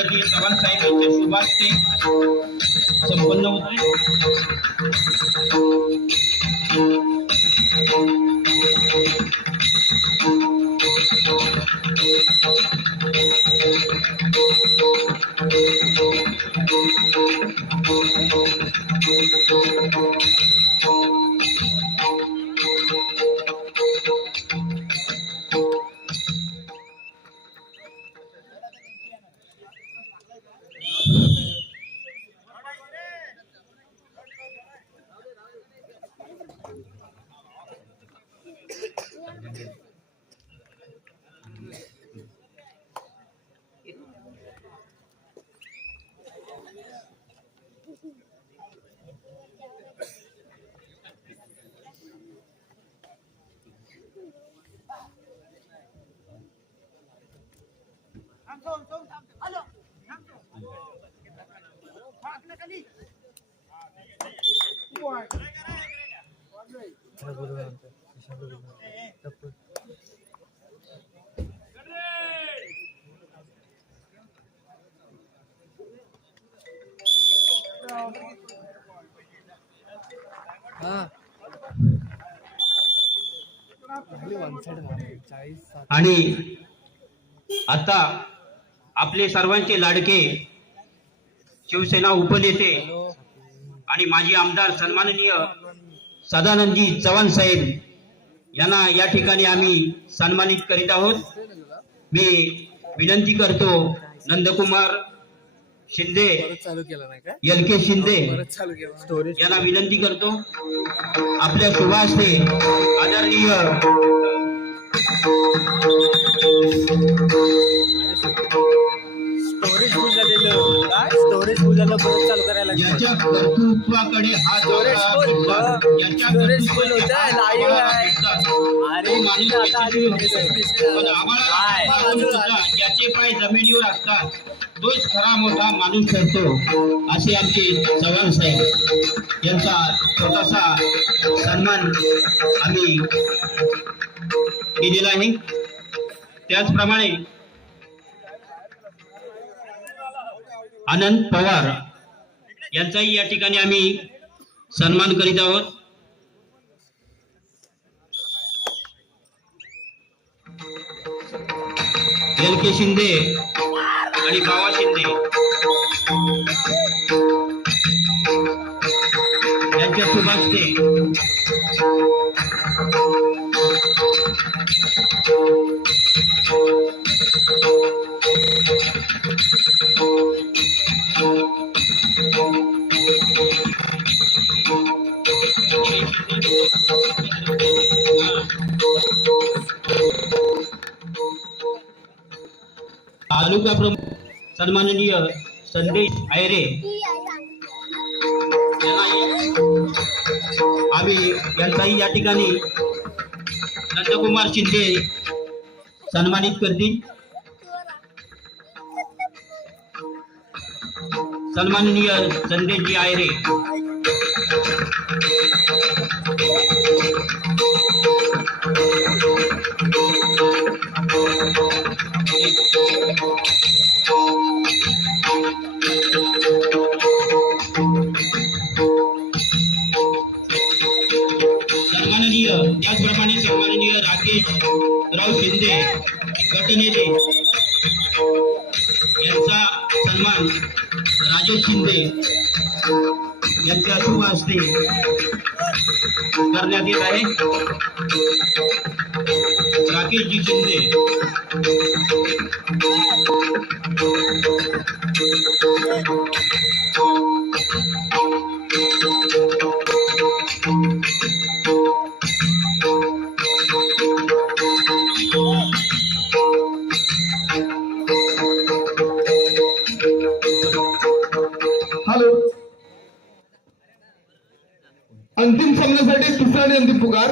आदरणीय चव्हाण साहेब यांच्या शुभास्ते संपन्न होत. आहे Gracias. आणि आता आपले सर्वांचे लाडके शिवसेना उपनेते आणि माजी आमदार सन्माननीय सदानंदजी चव्हाण साहेब यांना या ठिकाणी आम्ही सन्मानित करीत आहोत. मी विनंती करतो नंदकुमार शिंदे एल के शिंदे यांना विनंती करतो. आपल्या शुभास्ते आदरणीय स्टोरेज स्टोरेज परत चालू करायला. याच्या कर्तृत्वाकडे हा. याच्या होतं, आहे. अरे माणूस आता पण आम्हाला ज्याचे पाय जमिनीवर असतात. तोच खरा मोठा माणूस ठरतो असे आमचे चव्हाण साहेब. यांचा छोटासा सन्मान आम्ही केलेला आहे. त्याचप्रमाणे आनंद पवार यांचाही या ठिकाणी आम्ही सन्मान करीत आहोत. एल के शिंदे आणि बावा शिंदे यांच्या शुभास्ते तालुका प्रमुख सन्माननीय संदेश आयरे आम्ही यांचाही या ठिकाणी नंदकुमार शिंदे सन्मानित करतील. सन्माननीय संदेशजी आयरे गटनेते यांचा सन्मान राजेश शिंदे यांच्या शुभ हस्ते करण्यात येत आहे राकेशजी शिंदे Thank you. अंतिम सामन्यासाठी दुसरा आणि अंतिम पुकार.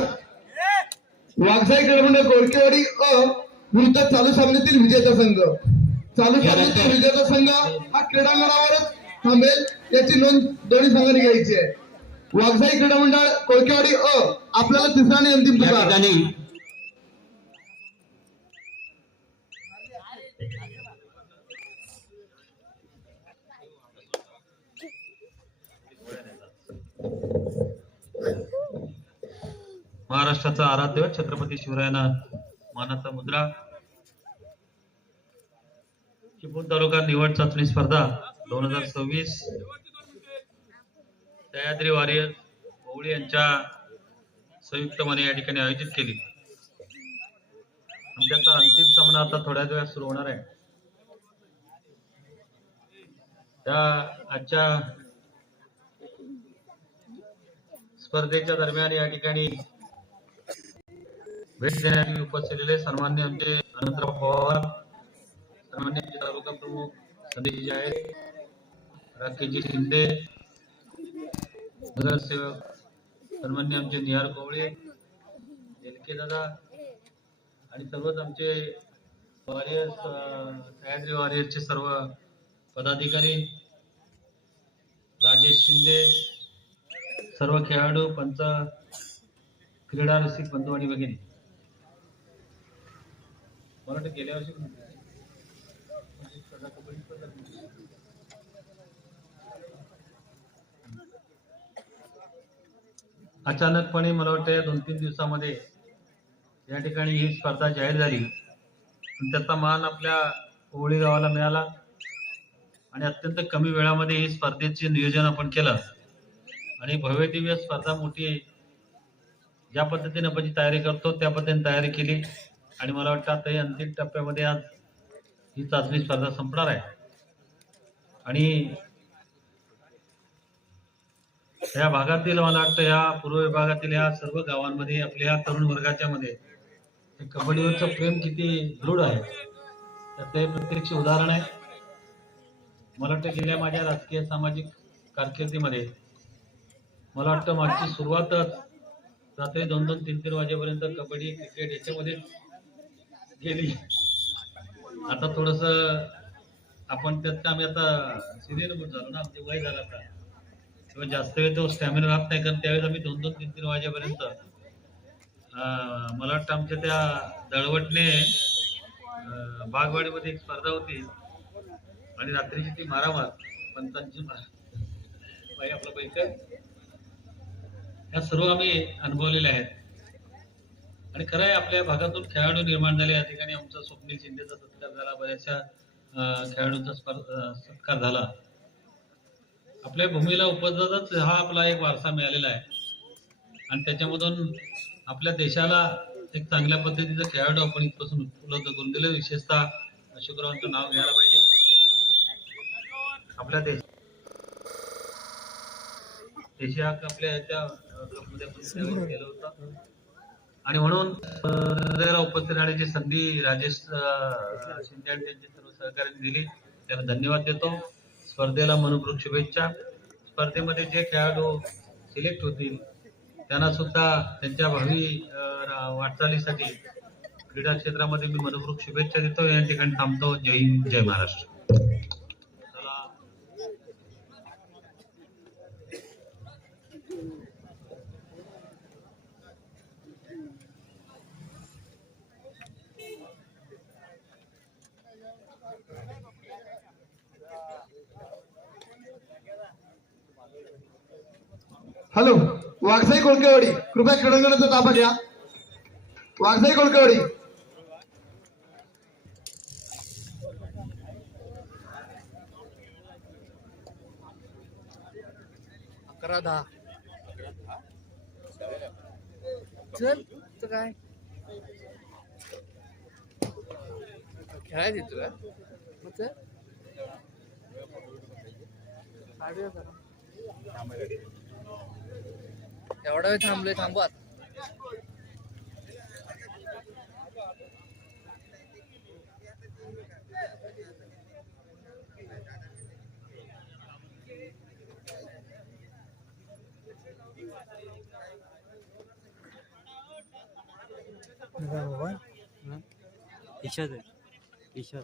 वाघसाई कडमंड गोरकेवाडी अ विरुद्ध चालू सामन्यातील विजेता संघ. चालू सामन्यातील विजेता संघ हा क्रीडांगणावरच थांबेल याची नोंद दोन्ही संघांनी घ्यायची आहे. वाघसाई क्रीडा मंडळ कोळकेवाडी अ आपल्याला तिसरा आणि अंतिम पुकार. महाराष्ट्राचा आराध्य छत्रपती शिवरायांना मानाचा मुद्रा. चिपळूण तालुका निवड चाचणी स्पर्धा दोन हजार सव्वीस. सह्याद्री वारियर कोवळी यांच्या संयुक्तपणे या ठिकाणी आयोजित केली. आमच्याचा अंतिम सामना आता थोड्याच वेळात सुरू होणार आहे. त्या आजच्या स्पर्धेच्या दरम्यान या ठिकाणी भेट देण्यासाठी उपस्थित सन्मान्य आमचे अनंतराव पवार सन्मान्य आमचे तालुका प्रमुख संदेश आहेत राकेशजी शिंदे नगरसेवक सन्मान्य आमचे निहार कोवळे एलके दादा आणि सर्वच आमचे वॉरियर्स सह्याद्री वॉरियर्सचे सर्व पदाधिकारी राजेश शिंदे सर्व खेळाडू पंच क्रीडा रसिक बंधू आणि वगैरे. मला वाटतं गेल्या वर्षी अचानकपणे मला वाटतं या दोन तीन दिवसामध्ये या ठिकाणी ही स्पर्धा जाहीर झाली. त्याचा मान आपल्या ओवळी गावाला मिळाला. आणि अत्यंत कमी वेळामध्ये ही स्पर्धेचे नियोजन आपण केलं. आणि भव्य दिव्य स्पर्धा मोठी ज्या पद्धतीने आपण जी तयारी करतो त्या पद्धतीने तयारी केली. आणि मला वाटतं आता ही अंतिम टप्प्यामध्ये आज ही चाचणी स्पर्धा संपणार आहे. आणि या भागातील मला वाटतं या पूर्व विभागातील या सर्व गावांमध्ये आपल्या तरुण वर्गाच्या मध्ये कबड्डीवरचं प्रेम किती दृढ आहे त्याचं हे प्रत्यक्ष उदाहरण आहे. मला वाटतं गेल्या माझ्या राजकीय सामाजिक कारकिर्दीमध्ये मला वाटतं माझी सुरुवातच रात्री दोन दोन तीन तीन वाजेपर्यंत कबड्डी क्रिकेट याच्यामध्ये गेली. आता थोडस आपण त्यात आम्ही आता सिनियर झालो ना आमचे वय झालं आता. किंवा जास्त वेळ तो स्टॅमिना राहत नाही कारण त्यावेळेस आम्ही दोन दोन तीन तीन वाजेपर्यंत मला वाटतं आमच्या त्या दळवटने बागवाडीमध्ये एक स्पर्धा होती. आणि रात्रीची ती मारामार पंतांची मार बाई आपलं बैठक. ह्या सर्व आम्ही अनुभवलेल्या आहेत. आणि खरं आहे आपल्या भागातून खेळाडू निर्माण झाले. या ठिकाणी आमचा स्वप्नील शिंदेचा सत्कार झाला. बऱ्याचशा खेळाडूंचा सत्कार झाला. आपल्या भूमीला उपजतच हा आपला एक वारसा मिळालेला आहे. आणि त्याच्यामधून आपल्या देशाला एक चांगल्या पद्धतीचा खेळाडू आपण इथपासून उपलब्ध करून दिले. विशेषतः अशोकरावांचं नाव घ्यायला पाहिजे. आपल्या देश एशिया कप आपल्या याच्या कपमध्ये आपण केलं होतं. आणि म्हणून स्पर्धेला उपस्थित राहण्याची संधी राजेश शिंदे आणि त्यांच्या सर्व सहकार्यांनी दिली. त्यांना धन्यवाद देतो. स्पर्धेला मनपूर्वक शुभेच्छा. स्पर्धेमध्ये जे खेळाडू सिलेक्ट होतील त्यांना सुद्धा त्यांच्या भावी वाटचालीसाठी क्रीडा क्षेत्रामध्ये मी मनपूर्वक शुभेच्छा देतो. या ठिकाणी थांबतो. जय हिंद जय महाराष्ट्र. हॅलो वाघसाई कोळकेवाडी. कृपया कडंगणाचा ताबा घ्या. वाघसाई कोळकेवाडी. अकरा दहा. चल तर काय? खेळायचं तुला मग चल. एवढा वेळ थांबलोय थांबू आता. इशाद आहे इशाद